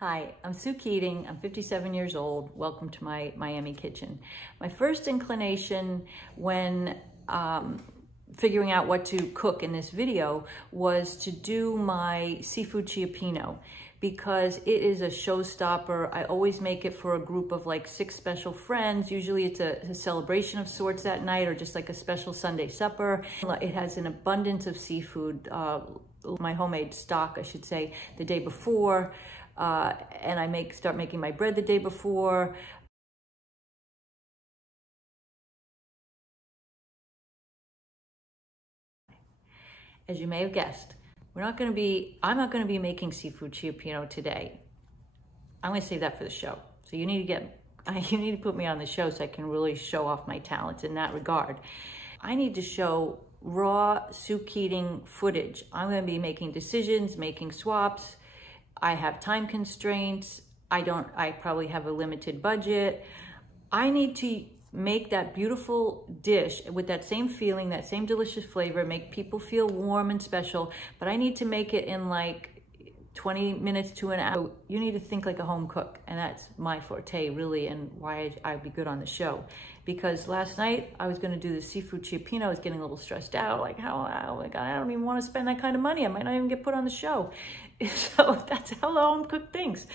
Hi, I'm Sue Keating. I'm 57 years old. Welcome to my Miami kitchen. My first inclination when figuring out what to cook in this video was to do my seafood ciappino because it is a showstopper. I always make it for a group of like 6 special friends. Usually it's a celebration of sorts that night or just like a special Sunday supper. It has an abundance of seafood, my homemade stock, I should say, the day before. And I start making my bread the day before. As you may have guessed, I'm not going to be making seafood ciappino today. I'm going to save that for the show. So you need to put me on the show so I can really show off my talents in that regard. I need to show raw Sue Keating footage. I'm going to be making decisions, making swaps. I have time constraints. I probably have a limited budget. I need to make that beautiful dish with that same feeling, that same delicious flavor, make people feel warm and special, but I need to make it in like 20 minutes to an hour. You need to think like a home cook, and that's my forte really, and why I'd be good on the show. Because last night I was gonna do the seafood ciappino. I was getting a little stressed out, like oh my God, I don't even wanna spend that kind of money. I might not even get put on the show. So that's how the home cook thinks,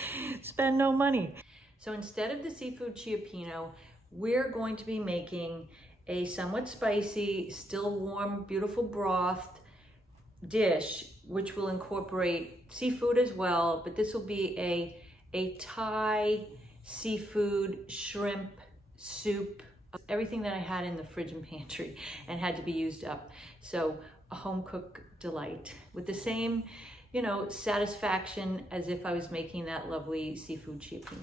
spend no money. So instead of the seafood ciappino, we're going to be making a somewhat spicy, still warm, beautiful broth dish, which will incorporate seafood as well, but this will be a Thai seafood shrimp soup, everything that I had in the fridge and pantry and had to be used up. So a home cook delight with the same, satisfaction as if I was making that lovely seafood ciappino.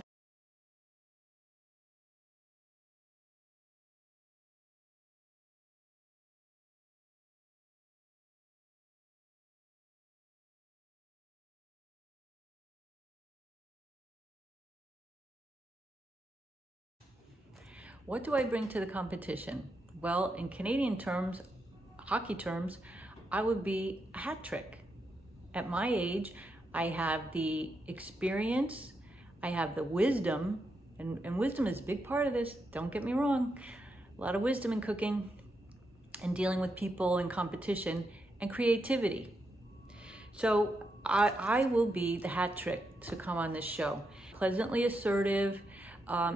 What do I bring to the competition? Well, in Canadian terms, hockey terms, I would be a hat trick. At my age, I have the experience, I have the wisdom, and wisdom is a big part of this, don't get me wrong. A lot of wisdom in cooking and dealing with people and competition and creativity. So I will be the hat trick to come on this show. Pleasantly assertive,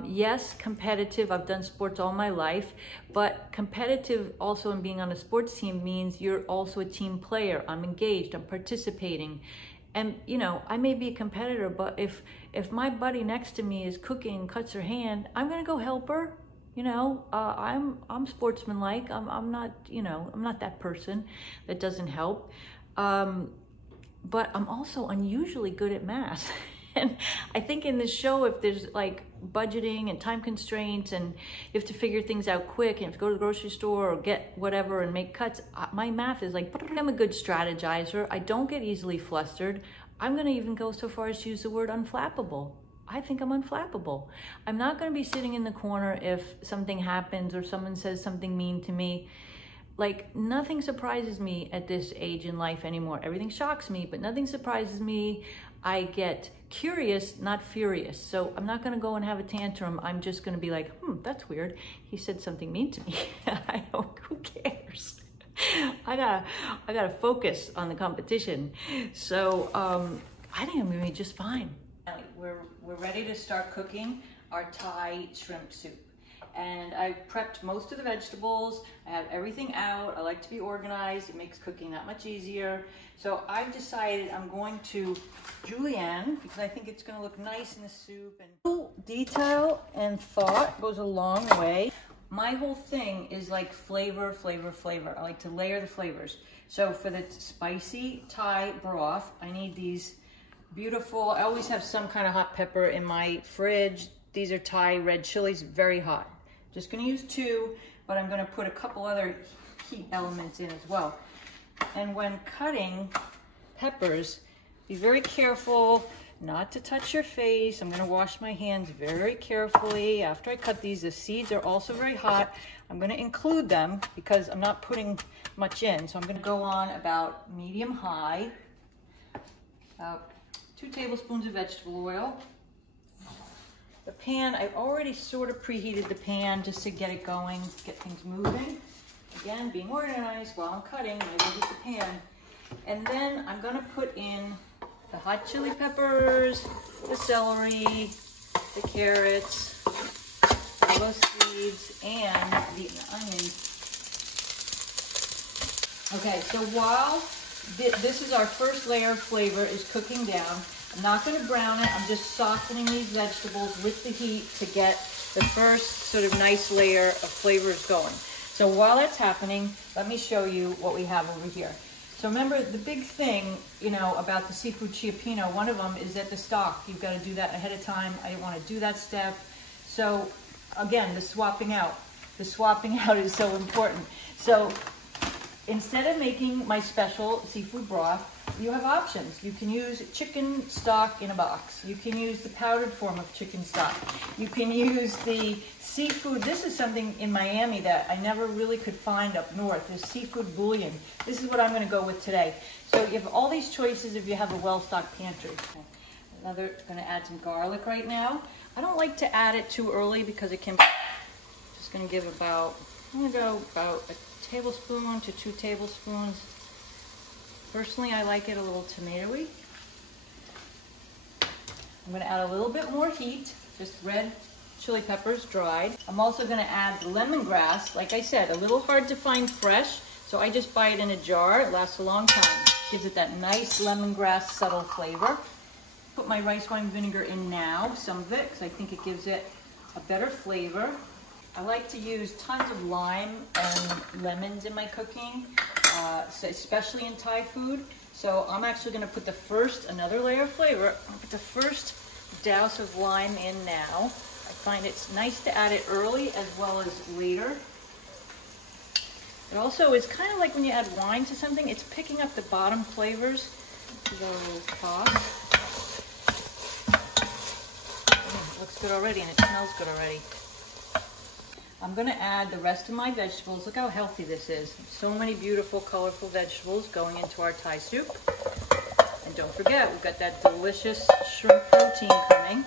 yes, competitive. I've done sports all my life, but competitive also in being on a sports team means you're also a team player. I'm engaged, I'm participating. And I may be a competitor, but if my buddy next to me is cooking, cuts her hand, I'm gonna go help her. I'm sportsmanlike. I'm not that person that doesn't help. But I'm also unusually good at math. And I think in this show, if there's like budgeting and time constraints and you have to figure things out quick and you have to go to the grocery store or get whatever and make cuts, my math is like, I'm a good strategizer. I don't get easily flustered. I'm gonna even go so far as to use the word unflappable. I think I'm unflappable. I'm not gonna be sitting in the corner if something happens or someone says something mean to me. Like, nothing surprises me at this age in life anymore. Everything shocks me, but nothing surprises me. I get curious, not furious. So I'm not gonna go and have a tantrum. I'm just gonna be like, that's weird. He said something mean to me. Who cares? I gotta focus on the competition. So I think I'm gonna be just fine. We're ready to start cooking our Thai shrimp soup. And I prepped most of the vegetables. I have everything out. I like to be organized. It makes cooking that much easier. So I've decided I'm going to julienne because I think it's gonna look nice in the soup. And detail and thought goes a long way. My whole thing is like flavor, flavor, flavor. I like to layer the flavors. So for the spicy Thai broth, I need these beautiful, I always have some kind of hot pepper in my fridge. These are Thai red chilies, very hot. Just gonna use 2, but I'm gonna put a couple other heat elements in as well. And when cutting peppers, be very careful not to touch your face. I'm gonna wash my hands very carefully. After I cut these, the seeds are also very hot. I'm gonna include them because I'm not putting much in. So I'm gonna go on about medium-high, about 2 tablespoons of vegetable oil. The pan, I've already sort of preheated the pan just to get it going, get things moving. Again, being organized while I'm cutting, I will heat the pan. And then I'm gonna put in the hot chili peppers, the celery, the carrots, all those seeds, and the onions. Okay, so while this is our first layer of flavor is cooking down, I'm not going to brown it. I'm just softening these vegetables with the heat to get the first sort of nice layer of flavors going. So while that's happening, let me show you what we have over here. So remember, the big thing, you know, about the seafood cioppino, one of them is that the stock, you've got to do that ahead of time. I didn't want to do that step. So again, the swapping out is so important. So instead of making my special seafood broth, you have options. You can use chicken stock in a box. You can use the powdered form of chicken stock. You can use the seafood. This is something in Miami that I never really could find up north, is seafood bouillon. This is what I'm going to go with today. So you have all these choices if you have a well-stocked pantry. Going to add some garlic right now. I don't like to add it too early because it can, just going to give about, I'm going to go about a tablespoon to 2 tablespoons. Personally, I like it a little tomatoey. I'm going to add a little bit more heat, just red chili peppers dried. I'm also going to add lemongrass. Like I said, a little hard to find fresh, so I just buy it in a jar. It lasts a long time. Gives it that nice lemongrass subtle flavor. Put my rice wine vinegar in now, some of it, because I think it gives it a better flavor. I like to use tons of lime and lemons in my cooking, so especially in Thai food. So I'm actually going to put another layer of flavor. I'm going to put the first douse of lime in now. I find it's nice to add it early as well as later. It also is kind of like when you add wine to something, it's picking up the bottom flavors. Give it a little toss. It looks good already and it smells good already. I'm going to add the rest of my vegetables. Look how healthy this is. So many beautiful, colorful vegetables going into our Thai soup. And don't forget, we've got that delicious shrimp protein coming.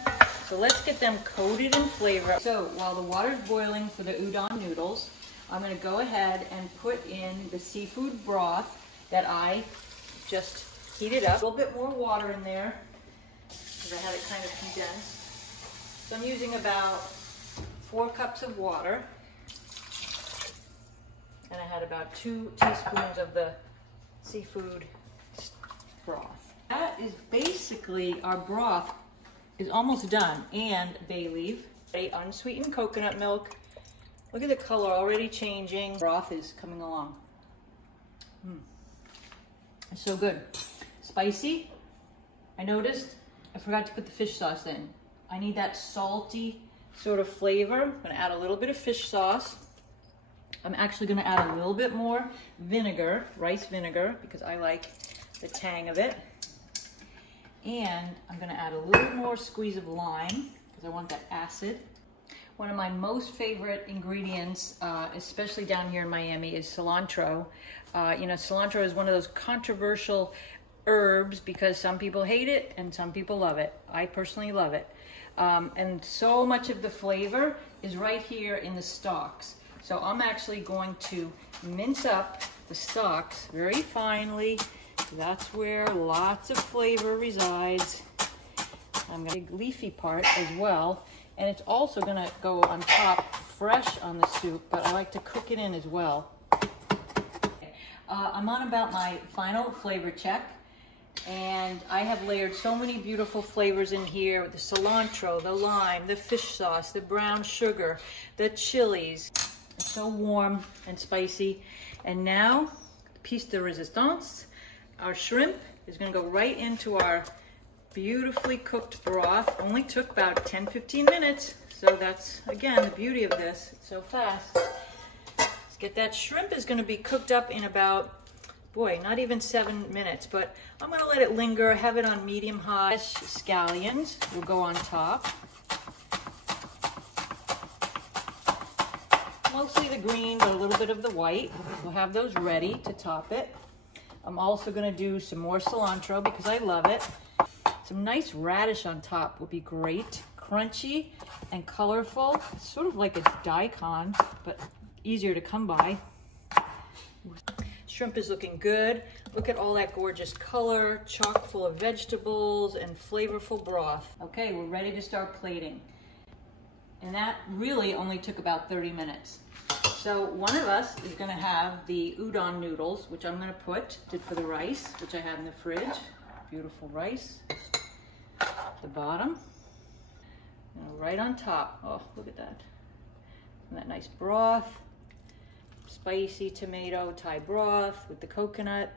So let's get them coated in flavor. So while the water's boiling for the udon noodles, I'm going to go ahead and put in the seafood broth that I just heated up. A little bit more water in there because I had it kind of condensed. So I'm using about 4 cups of water, and I had about 2 teaspoons of the seafood broth. That is basically, our broth is almost done, and bay leaf, a unsweetened coconut milk. Look at the color already changing. Broth is coming along. It's so good. Spicy. I noticed I forgot to put the fish sauce in. I need that salty sort of flavor. I'm going to add a little bit of fish sauce. I'm actually going to add a little bit more vinegar, rice vinegar, because I like the tang of it. And I'm going to add a little more squeeze of lime because I want that acid. One of my most favorite ingredients, especially down here in Miami, is cilantro. You know, cilantro is one of those controversial herbs because some people hate it and some people love it. I personally love it. And so much of the flavor is right here in the stalks. So I'm actually going to mince up the stalks very finely. That's where lots of flavor resides. I'm going to take the leafy part as well. And it's also going to go on top fresh on the soup, but I like to cook it in as well. I'm on about my final flavor check. And I have layered so many beautiful flavors in here with the cilantro, the lime, the fish sauce, the brown sugar, the chilies. It's so warm and spicy. And now, piece de resistance, our shrimp is going to go right into our beautifully cooked broth. Only took about 10-15 minutes. So that's, again, the beauty of this. It's so fast. Let's get that shrimp is going to be cooked up in about, boy, not even 7 minutes, but I'm going to let it linger, have it on medium high. Scallions will go on top. Mostly the green, but a little bit of the white. We'll have those ready to top it. I'm also going to do some more cilantro because I love it. Some nice radish on top would be great. Crunchy and colorful. It's sort of like a daikon, but easier to come by. Shrimp is looking good. Look at all that gorgeous color, chock full of vegetables and flavorful broth. Okay, we're ready to start plating. And that really only took about 30 minutes. So one of us is gonna have the udon noodles, which I'm gonna put for the rice, which I have in the fridge. Beautiful rice. At the bottom. And right on top. Oh, look at that. And that nice broth. Spicy tomato Thai broth with the coconut.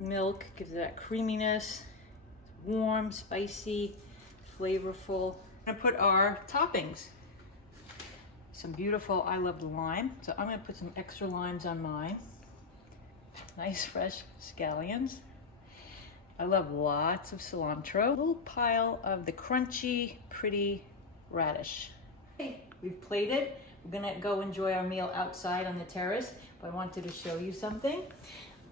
Milk gives it that creaminess. Warm, spicy, flavorful. I'm gonna put our toppings. Some beautiful, I love the lime, so I'm gonna put some extra limes on mine. Nice fresh scallions. I love lots of cilantro. A little pile of the crunchy, pretty radish. Okay, we've plated. We're gonna go enjoy our meal outside on the terrace, but I wanted to show you something.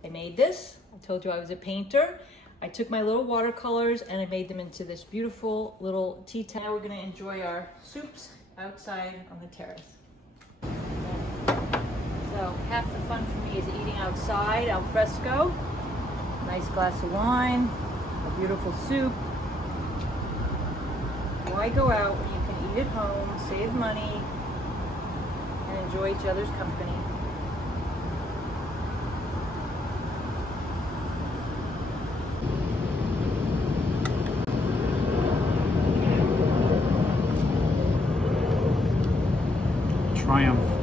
I made this. I told you I was a painter. I took my little watercolors and I made them into this beautiful little tea towel. Now we're gonna enjoy our soups outside on the terrace. So half the fun for me is eating outside, al fresco. Nice glass of wine, a beautiful soup. Why go out when you can eat at home, save money, and enjoy each other's company? Triumph.